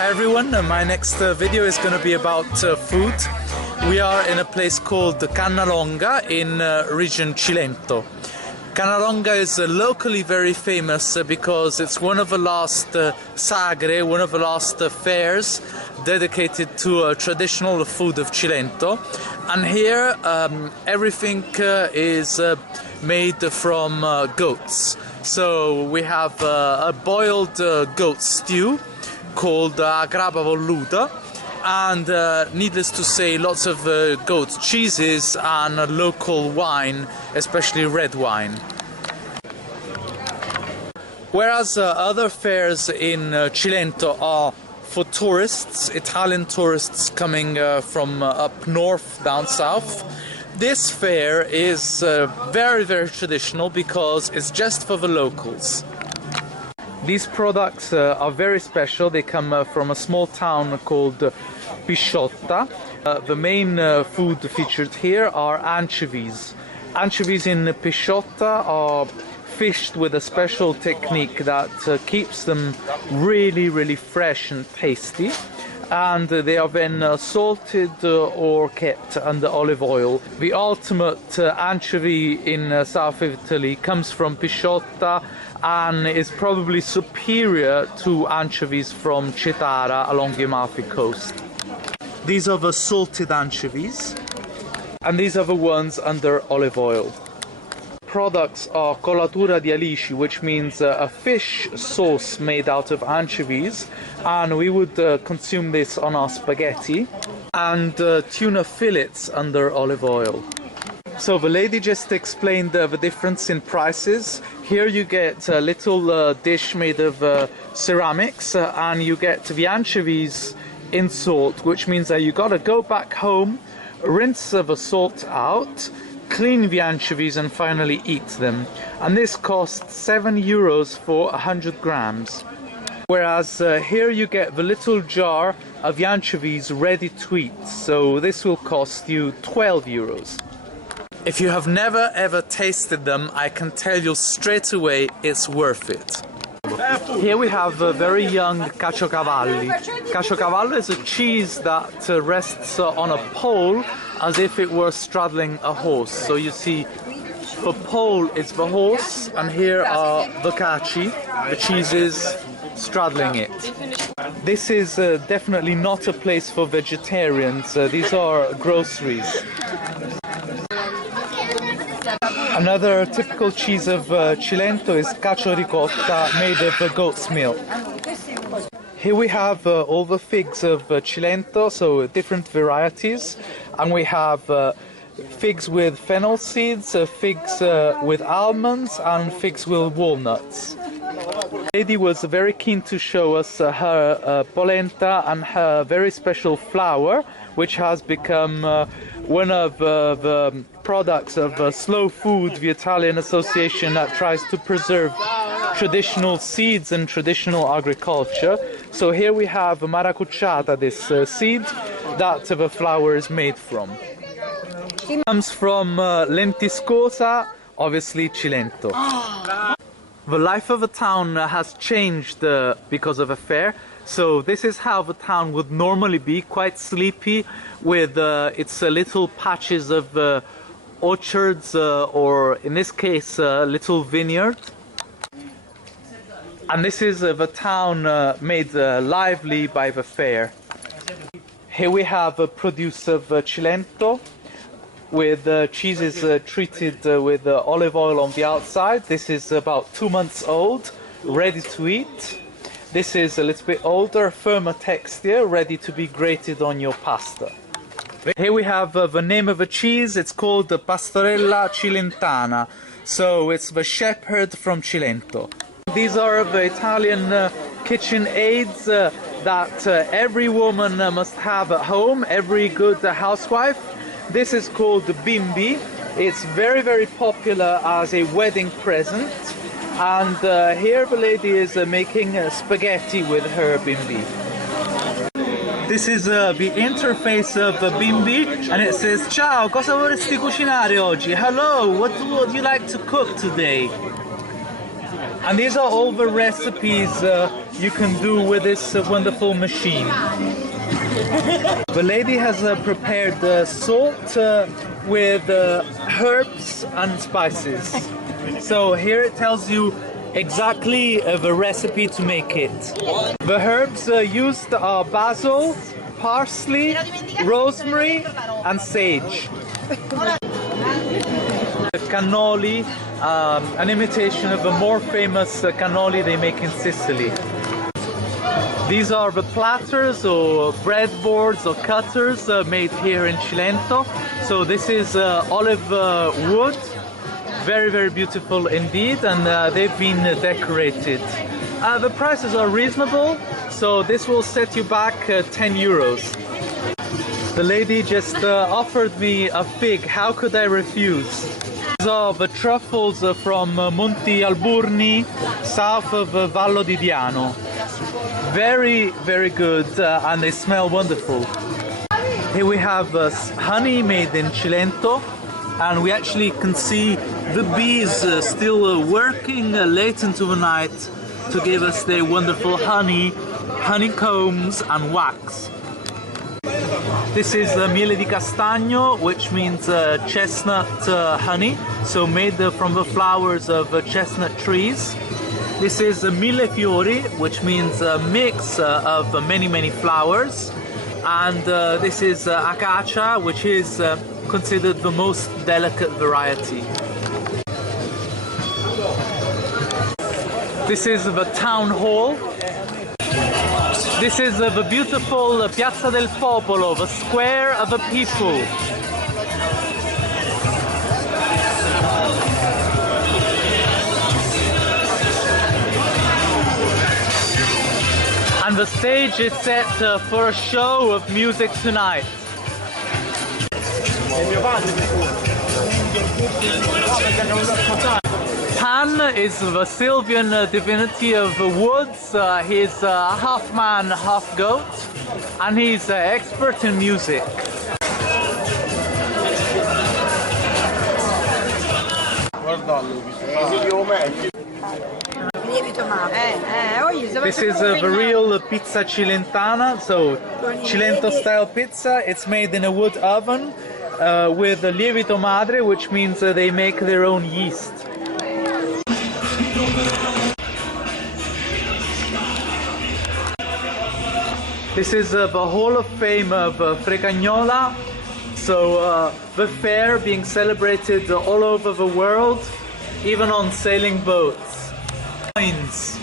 Hi everyone, my next video is going to be about food. We are in a place called Cannalonga in region Cilento. Cannalonga is locally very famous because it's one of the last sagre, one of the last fairs dedicated to traditional food of Cilento. And here everything is made from goats. So we have a boiled goat stew called grappa voluta, and needless to say, lots of goat cheeses and local wine, especially red wine. Whereas other fairs in Cilento are for tourists, Italian tourists coming from up north down south, this fair is very traditional because it's just for the locals. These products are very special. They come from a small town called Pisciotta. The main food featured here are anchovies. Anchovies in Pisciotta are fished with a special technique that keeps them really fresh and tasty. And they are then salted or kept under olive oil. The ultimate anchovy in South Italy comes from Pisciotta and is probably superior to anchovies from Cetara along the Amalfi Coast. These are the salted anchovies, and these are the ones under olive oil. Products are colatura di alici, which means a fish sauce made out of anchovies, and we would consume this on our spaghetti, and tuna fillets under olive oil. So the lady just explained the difference in prices. Here you get a little dish made of ceramics, and you get the anchovies in salt, which means that you gotta go back home, rinse the salt out, clean the anchovies and finally eat them. And this costs €7 for 100 grams. Whereas here you get the little jar of the anchovies ready to eat, so this will cost you €12. If you have never ever tasted them, I can tell you straight away it's worth it. Here we have a very young caciocavalli. Caciocavallo is a cheese that rests on a pole as if it were straddling a horse. So you see, the pole is the horse, and here are the caci, the cheeses straddling it. This is definitely not a place for vegetarians. These are groceries. Another typical cheese of Cilento is cacio ricotta, made of goat's milk. Here we have all the figs of Cilento, so different varieties, and we have figs with fennel seeds, figs with almonds, and figs with walnuts. The lady was very keen to show us her polenta and her very special flour, which has become one of the products of Slow Food, the Italian association that tries to preserve traditional seeds and traditional agriculture. So here we have maracucciata, this seed that the flour is made from. It comes from Lentiscosa, obviously Cilento. The life of a town has changed because of a fair. So this is how the town would normally be, quite sleepy, with its little patches of orchards, or in this case, little vineyard. And this is the town made lively by the fair. Here we have a produce of Cilento, with cheeses treated with olive oil on the outside. This is about 2 months old, ready to eat. This is a little bit older, firmer texture, ready to be grated on your pasta. Here we have the name of a cheese. It's called the Pastorella Cilentana. So it's the shepherd from Cilento. These are the Italian kitchen aids that every woman must have at home, every good housewife. This is called the bimbi. It's very popular as a wedding present. And here the lady is making spaghetti with her bimbi. This is the interface of the bimbi, and it says, "Ciao, cosa vorresti cucinare oggi? Hello, what would you like to cook today?" And these are all the recipes you can do with this wonderful machine. The lady has prepared salt with herbs and spices. So here it tells you exactly the recipe to make it. The herbs used are basil, parsley, rosemary and sage. Cannoli, an imitation of the more famous cannoli they make in Sicily. These are the platters or breadboards or cutters made here in Cilento. So this is olive wood, very, very beautiful indeed, and they've been decorated. The prices are reasonable, so this will set you back 10 euros. The lady just offered me a fig. How could I refuse? These are the truffles from Monti Alburni, south of Vallo di Diano. Very, very good, and they smell wonderful. Here we have honey made in Cilento, and we actually can see the bees still working late into the night to give us their wonderful honey, honeycombs and wax. This is miele di castagno, which means chestnut honey, so made from the flowers of chestnut trees. This is mille fiori, which means a mix of many, many flowers. And this is acacia, which is considered the most delicate variety. This is the town hall. This is the beautiful Piazza del Popolo, the square of the people. And the stage is set for a show of music tonight. Pan is the Sylvian divinity of the woods. He's half man, half goat, and he's expert in music. This is the real pizza cilentana, so Cilento style pizza. It's made in a wood oven with lievito madre, which means they make their own yeast. This is the Hall of Fame of Frecagnola, so the fair being celebrated all over the world, even on sailing boats. Coins,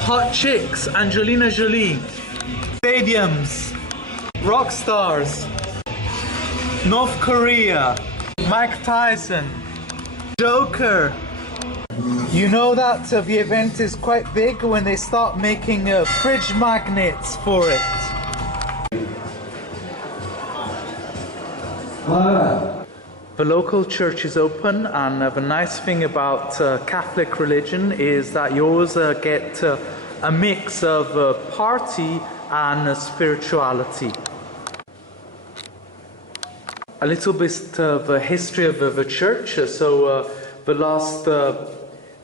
hot chicks, Angelina Jolie, stadiums, rock stars, North Korea, Mike Tyson, Joker. You know that the event is quite big when they start making fridge magnets for it. The local church is open, and the nice thing about Catholic religion is that you always get a mix of party and spirituality. A little bit of a history of the church. So the last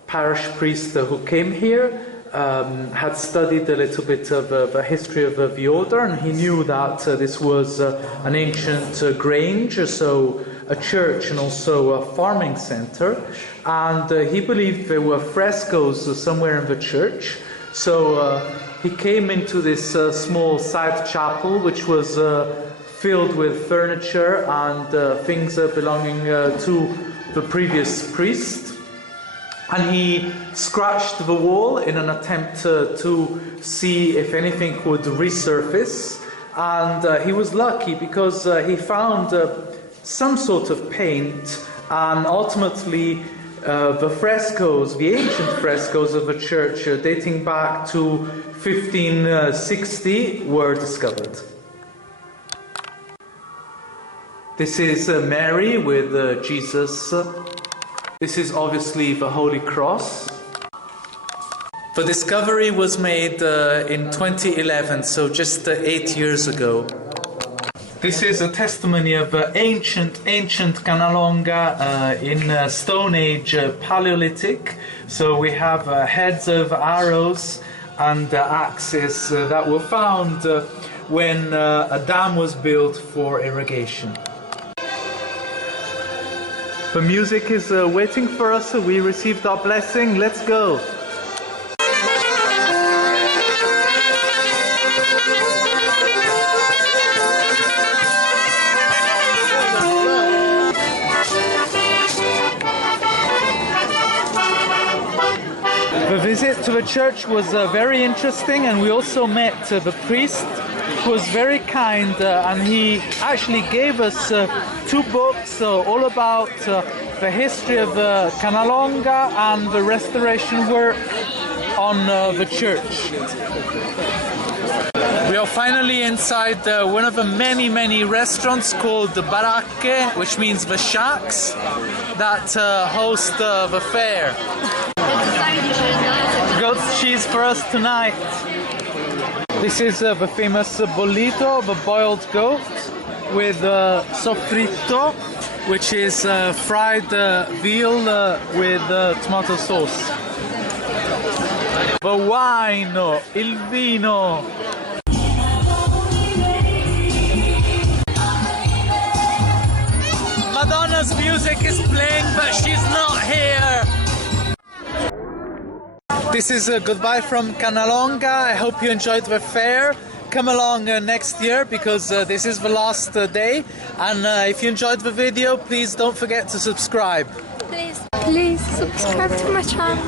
parish priest who came here had studied a little bit of the history of the order, and he knew that this was an ancient grange, so a church and also a farming center, and he believed there were frescoes somewhere in the church, so he came into this small side chapel which was filled with furniture and things belonging to the previous priest. And he scratched the wall in an attempt to see if anything would resurface. And he was lucky because he found some sort of paint, and ultimately the frescoes, the ancient frescoes of the church dating back to 1560 were discovered. This is Mary with Jesus. This is obviously the Holy Cross. The discovery was made in 2011, so just 8 years ago. This is a testimony of ancient Cannalonga in Stone Age Paleolithic. So we have heads of arrows and axes that were found when a dam was built for irrigation. The music is waiting for us, so we received our blessing. Let's go! The visit to the church was very interesting, and we also met the priest, who was very kind, and he actually gave us 2 books all about the history of Cannalonga and the restoration work on the church. We are finally inside one of the many restaurants called the Baracche, which means the shacks, that host the fair. Goat's cheese for us tonight. This is the famous bollito, the boiled goat, with soffritto, which is fried veal with tomato sauce. The wino, il vino. Madonna's music is playing, but she's not here. This is a goodbye from Cannalonga. I hope you enjoyed the fair. Come along next year, because this is the last day. And if you enjoyed the video, please don't forget to subscribe. Please subscribe to my channel.